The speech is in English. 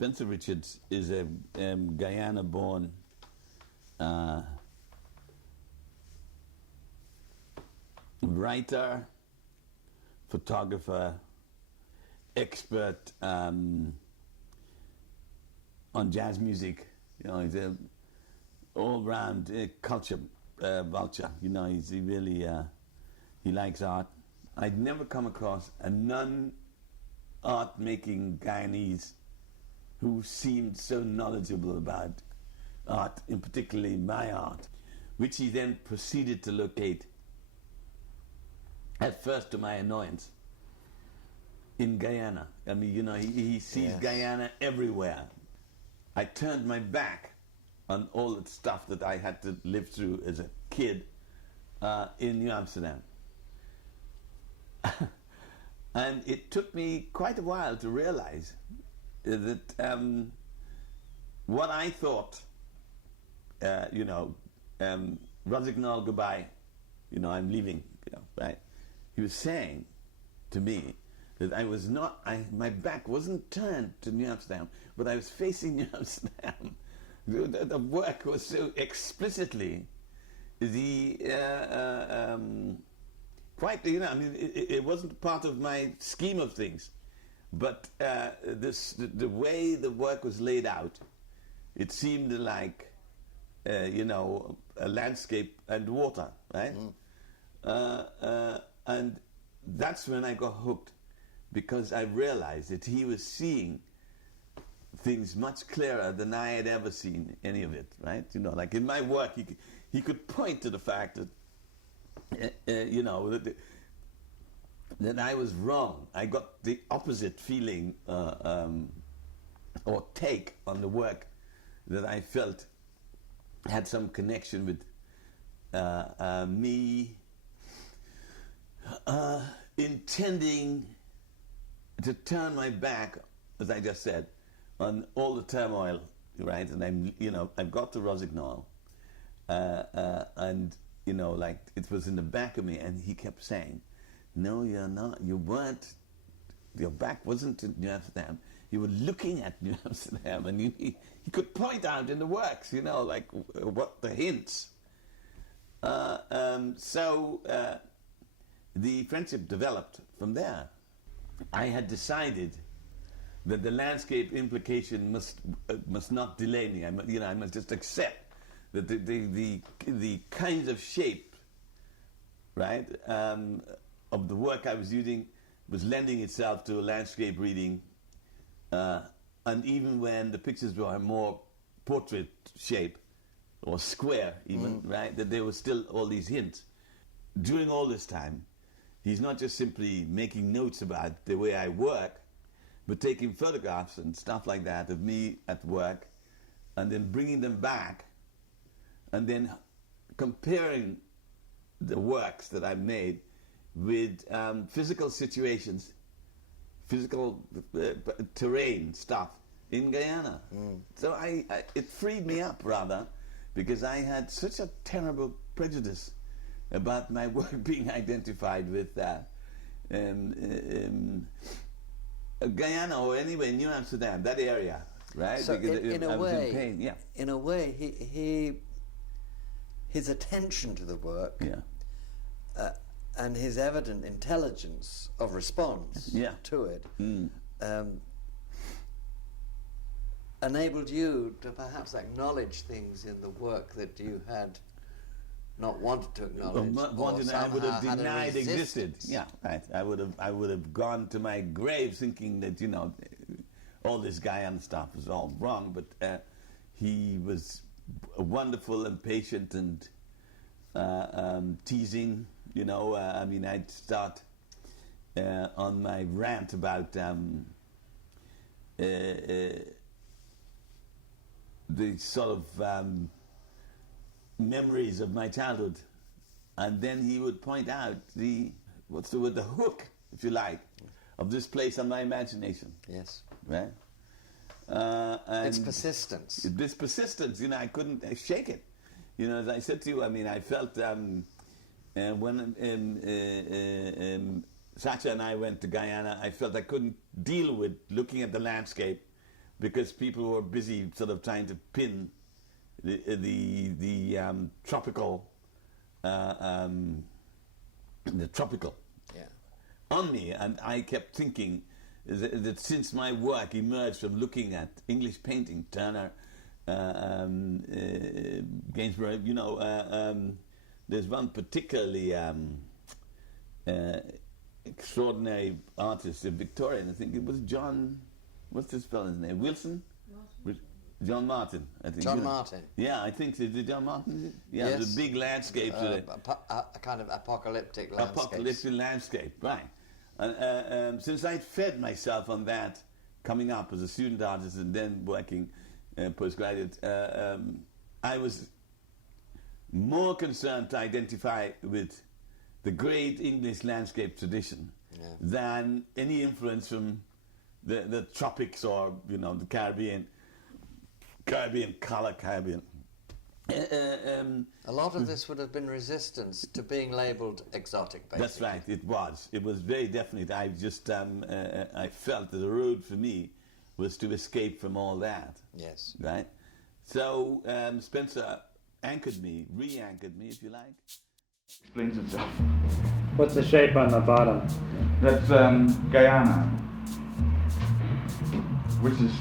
Spencer Richards is a Guyana-born writer, photographer, expert on jazz music. You know, he's an all-round culture vulture. You know, he really he likes art. I'd never come across a non-art-making Guyanese who seemed so knowledgeable about art, in particularly my art, which he then proceeded to locate, at first to my annoyance, in Guyana. I mean, you know, he sees Guyana everywhere. I turned my back on all the stuff that I had to live through as a kid in New Amsterdam. And it took me quite a while to realize that what I thought, you know, Rosignol, goodbye, you know, I'm leaving, you know, right? He was saying to me that I was not, my back wasn't turned to New Amsterdam, but I was facing New Amsterdam. The work was so explicitly quite, you know, I mean, it wasn't part of my scheme of things, but the way the work was laid out, it seemed like, you know, a landscape and water, right? And that's when I got hooked, because I realized that he was seeing things much clearer than I had ever seen any of it, right? You know, like in my work, he could point to the fact that, you know, that I was wrong. I got the opposite feeling or take on the work that I felt had some connection with me intending to turn my back, as I just said, on all the turmoil, right? And you know, I've got to Rosignol, and you know, like it was in the back of me, and he kept saying, "No, you're not. You weren't. Your back wasn't in New Amsterdam. You were looking at New Amsterdam," and he could point out in the works, you know, like what the hints. So the friendship developed from there. I had decided that the landscape implication must not delay me. I must just accept that the kinds of shape, right, of the work I was using was lending itself to a landscape reading, and even when the pictures were more portrait shape or square even, right, that there was still all these hints. During all this time, he's not just simply making notes about the way I work, but taking photographs and stuff like that of me at work, and then bringing them back, and then comparing the works that I've made with physical situations, physical terrain stuff in Guyana. So it freed me up, rather, because I had such a terrible prejudice about my work being identified with Guyana, or anyway, New Amsterdam, that area, right? So because in I a was way, in pain, yeah. In a way, his attention to the work, and his evident intelligence of response to it, enabled you to perhaps acknowledge things in the work that you had not wanted to acknowledge, I would have denied existed. Yeah, right. I would have gone to my grave thinking that, you know, all this Guyana stuff was all wrong. But he was wonderful and patient and teasing. You know, I mean, I'd start on my rant about the sort of memories of my childhood, and then he would point out the hook, if you like, of this place on my imagination. Yes. Right. Its persistence. This persistence, you know, I couldn't shake it. You know, as I said to you, I mean, I felt when Sacha and I went to Guyana, I felt I couldn't deal with looking at the landscape because people were busy sort of trying to pin the tropical Yeah. on me, and I kept thinking that since my work emerged from looking at English painting, Turner, Gainsborough, there's one particularly extraordinary artist, a Victorian, I think it was John, what's this fellow's name, Wilson? John Martin, I think. John Martin. Yeah, I think, is it John Martin? Is it? Yeah, Yes. the big landscapes. A kind of apocalyptic landscape. Apocalyptic landscape, right. And since I'd fed myself on that, coming up as a student artist and then working postgraduate, I was more concerned to identify with the great English landscape tradition than any influence from the tropics or, the Caribbean color, Caribbean. A lot of this would have been resistance to being labelled exotic, basically. That's right, it was. It was very definite. I just, I felt that the road for me was to escape from all that. Yes. Right? So Spencer anchored me, re-anchored me, if you like. Explains itself. What's the shape on the bottom? That's Guyana, which is